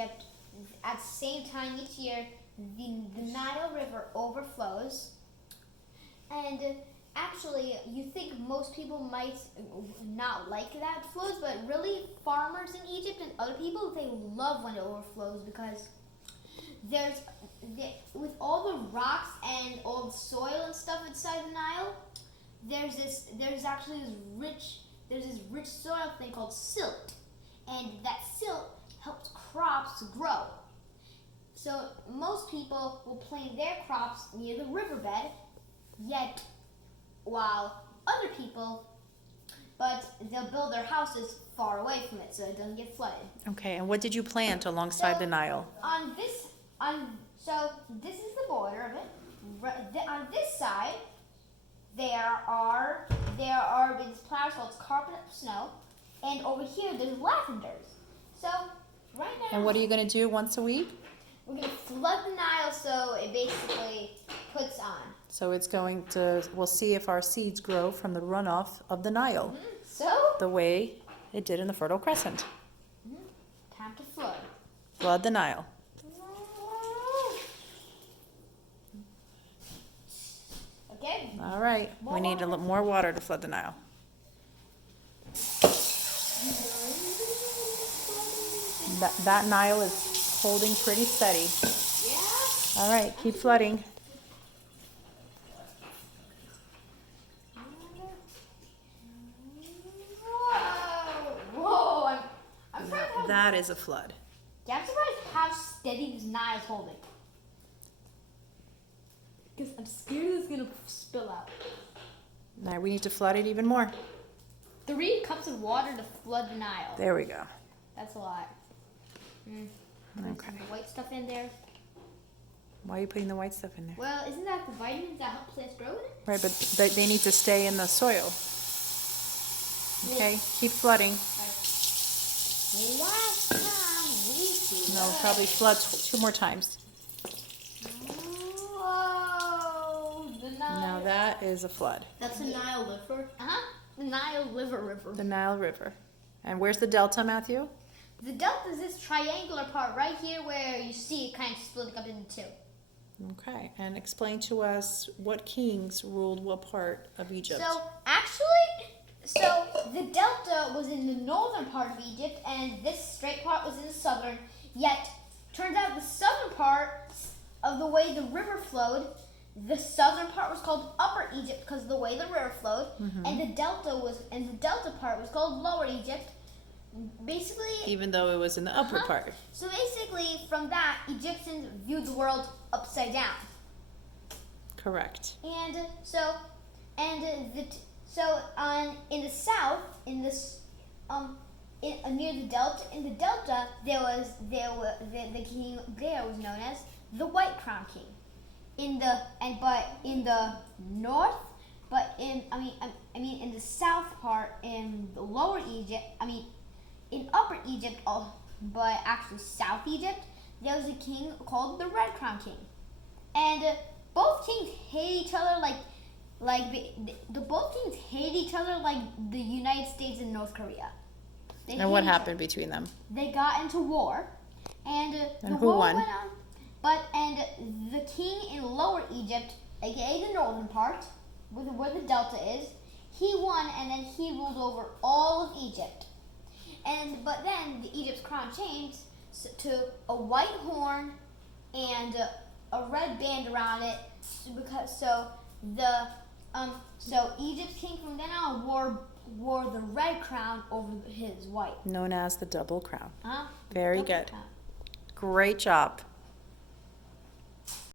Egypt, at the same time each year, the Nile River overflows. And actually, you think most people might not like that it flows, but really, farmers in Egypt and other people, they love when it overflows because with all the rocks and all the soil and stuff inside the Nile, there's this rich soil thing called silt, and that silt helps crops grow. So most people will plant their crops near the riverbed, yet while other people, but they'll build their houses far away from it so it doesn't get flooded. Okay, and what did you plant alongside the Nile? So this is the border of it. On this side, there are these flowers called carpet of snow, and over here there's lavenders. So right now. And what are you going to do once a week? We're going to flood the Nile so it basically puts on. So we'll see if our seeds grow from the runoff of the Nile. So? The way it did in the Fertile Crescent. Time to flood. Flood the Nile. Okay. All right. We need a little more water to flood the Nile. That Nile is holding pretty steady. Yeah. All right, keep flooding. Whoa! I'm That is a flood. Yeah, I'm surprised how steady this Nile is holding. Because I'm scared it's gonna spill out. Now we need to flood it even more. 3 cups of water to flood the Nile. There we go. That's a lot. Okay. Some white stuff in there. Why are you putting the white stuff in there? Well, isn't that the vitamins that help plants grow in it? Right, but they need to stay in the soil. Okay, keep flooding. Last time we see No, probably flood 2 more times. Whoa, the Nile. Now that is a flood. That's the Nile River? The Nile River. The Nile River. And where's the delta, Matthew? The delta is this triangular part right here where you see it kind of splitting up into 2. Okay, and explain to us what kings ruled what part of Egypt. So, the delta was in the northern part of Egypt, and this straight part was in the southern. Yet, turns out the southern part of the way the river flowed, the southern part was called Upper Egypt because of the way the river flowed, and the delta part was called Lower Egypt. Basically, even though it was in the upper part. So basically, from that, Egyptians viewed the world upside down. Correct. And in the south, near the delta, the king there was known as the White Crown King. In the north, in the south part, in the Lower Egypt, in Upper Egypt, but actually South Egypt, there was a king called the Red Crown King, and both kings hate each other both kings hate each other like the United States and North Korea. And what happened between them? They got into war, and the who war won? went on. And the king in Lower Egypt, aka the northern part, where the delta is, he won, and then he ruled over all of Egypt. But then Egypt's crown changed to a white horn and a red band around it, so Egypt's king from then on wore the red crown over his white. Known as the double crown. Huh? Very Double good. crown. Great job.